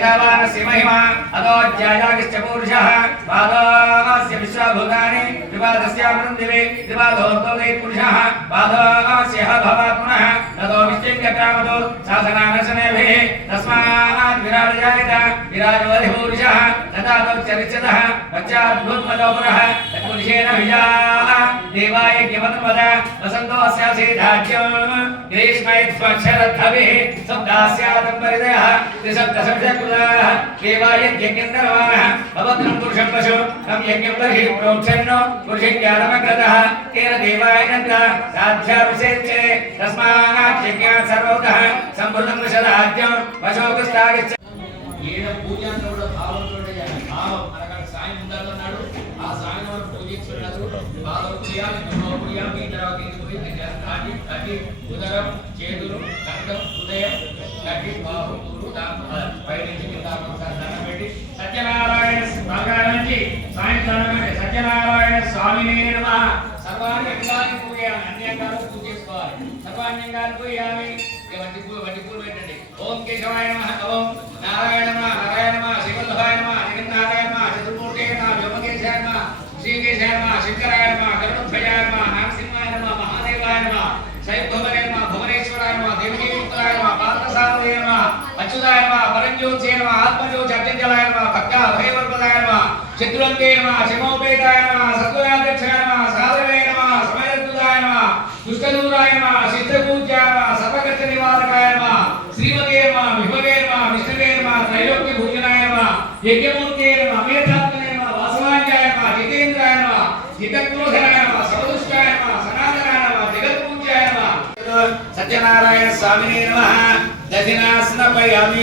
एतावानस्य महिमा अदोऽध्यायागिश्च पूरुषः पादावास्य विश्वभूतानि विवादस्यामृन्दिवे विवादोऽर्थोदयपुरुषः पादावास्य भवात् पुनः ततो विच्चिन्यकामतो शासनानशनेभिः तस्मात् विराजयायत विराजोऽधिपूरुषः तदातोच्चरिचितः वच्चाद्भुत्मदोपरः तत्पुरुषेण विजाः देवाय ज्ञमतपद वसन्तोऽस्यासीधाढ्यम् ग्रीष्मैत्स्वक्षरद्धभिः सप्तास्यातम्बरिदयः त्रिसप्तसप्तकुलाः, देवाय यज्ञन्दरवाः भवत्रं पुरुषं पशु तं यज्ञं बर्हि प्रोक्षन्नो पुरुषज्ञानमकृतः तेन देवाय नन्द साध्याभिषेच्ये तस्मात् తేన దేవాయ నంద పూజ అంతా కూడా భావంతో భావం. సాయం ఉండాలన్నాడు. ఆ సాయం వరకు భావం చేయాలి గుణం తర్వాత కాటి కటి ఉదరం చేతులు కంఠం హృదయం కటి బాహు పై నుంచి కింద దండం పెట్టి సత్యనారాయణ బాగా సత్యనారాయణ సర్వాన్ని అంగాన్ని అన్ని పూజ చేసుకోవాలి. సర్వాణ్యంగాలు పూయాలి ఇక పూలు వడ్డీ పూలు పెట్టండి ఓం కేశవాయ నమః ఓం నారాయణ నమః నారాయణ నమః శివల్భాయ నమః జగన్నాథాయ నమః చతుర్మూర్తే నమః వ్యోమకేశాయ నమః శ్రీకేశాయ శంకరాయ మహాదేవాయ భువనేశ్వరాయ దేవకీపుత్రాయ అచ్యుతాయ పరంజ్యోత్సే ఆత్మజ్యోతి అత్యంజలాయ భక్త అభయవర్పదాయ శత్రువంతే శమోపేతాయ నమః సాధవే నమః సమయద్దుదాయ నమః దుష్టదూరాయ సిద్ధపూజ్యాయ నమః సర్వగత నివారకాయ నమః శ్రీమతే నమః విభవే నమః విష్ణువే నమః త్రైలోక్య భూజనాయ నమః యజ్ఞమూర్తే నమః అమేధాత్మనే నమః వాసవాంజాయ నమః జితేంద్రాయ నమః జితక్రోధనాయ నమ. సర్వదుష్టాయ నమః సనాతనాయ నమః జగత్పూజ్యాయ నమః సత్యనారాయణ స్వామినే నమః దక్షిణాసనపయామి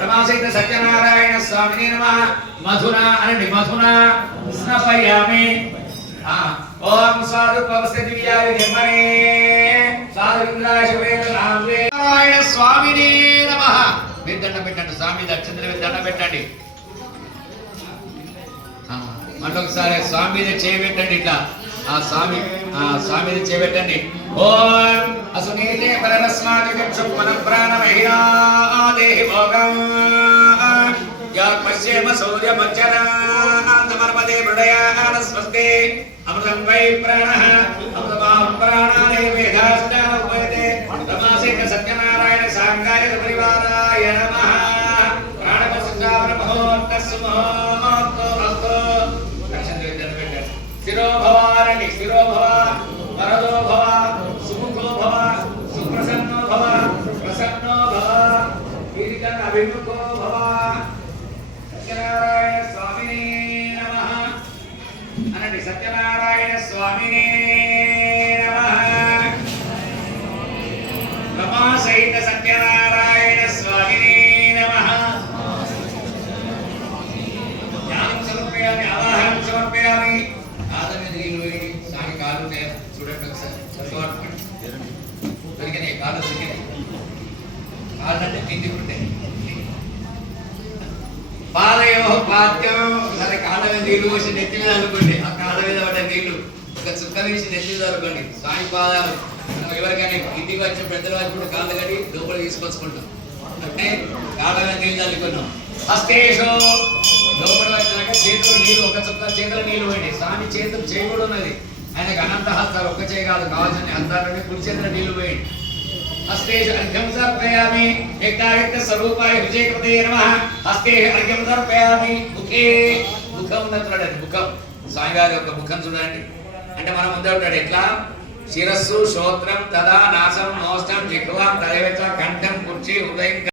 రమాసైత సత్యనారాయణ స్వామి నమ మధున అని మధున స్నపయామి ఓం సాధు పవస్య దివ్యాయ జన్మనే సాధు ఇంద్రాయ నామే నారాయణ స్వామినే నమః మీరు దండం పెట్టండి స్వామి దక్షిణ మీద దండం పెట్టండి. ఆ, మళ్ళీ స్వామి చేయబెట్టండి ఇట్లా. ఆ స్వామి ఆ స్వామి చేయబెట్టండి ఓం అసునీతే పరస్మాతి చక్షు మన మృడయాన స్వస్తి అమృతం వై ప్రాణః అమృతమా ప్రాణానే వేదాస్తాన ఉపయతే రమాసేన సత్యనారాయణ సాంగాయ పరివారాయ నమః. కీర్తన భవ సత్యనారాయణ స్వామినే నమః అనండి సత్యనారాయణ స్వామినే నమః రమా సహిత సత్యనారాయణ స్వామినే నమః జ్ఞానం సమర్పయామి ఆవాహనం సమర్పయామి కాళ్ళ నీళ్ళు వేడి సాగి కాళ్ళు చూడండి ఒకసారి దొరికినాయి కాళ్ళు దొరికినాయి కాళ్ళు అంటే కిందికి ఉంటాయి పాదయో పాద్యం కాళ్ళ మీద నీళ్ళు పోసి నెత్తి మీద అనుకోండి. ఆ కాళ్ళ మీద పడ్డ నీళ్ళు ఒక చుక్క వేసి నెత్తి మీద అనుకోండి. స్వామి పాదాలు. మనం ఎవరికైనా ఇంటికి వచ్చిన పెద్దలు వచ్చినప్పుడు కాళ్ళు కడి లోపల తీసుకొచ్చుకుంటాం. అంటే కాళ్ళ మీద నీళ్ళు చల్లుకున్నాం. హస్తేషో లోపల వచ్చినాక చేతులు నీళ్ళు ఒక చుక్క చేతులు నీళ్ళు పోయండి స్వామి చేతులు చేయి కూడా ఉన్నది. ఆయనకు అనంత హస్తారు ఒక్క చేయి కాదు కావాల్సిన హస్తాలని కుడి చేతులు నీళ్ళు పోయింది हस्ते अर्घ्यं समर्पयामि ఏకాయుక్త స్వరూపాయ విజయకృతే నమః హస్తే అర్ఘ్యం సమర్పయామి ముఖే ముఖం ఉన్నట్టు ముఖం స్వామివారి యొక్క ముఖం చూడండి అంటే మనం ముందు ఉంటాడు ఎట్లా శిరస్సు శ్రోత్రం తదా నాసం నోష్టం జిహ్వం తలవెచ్చ కంఠం కుర్చీ ఉదయం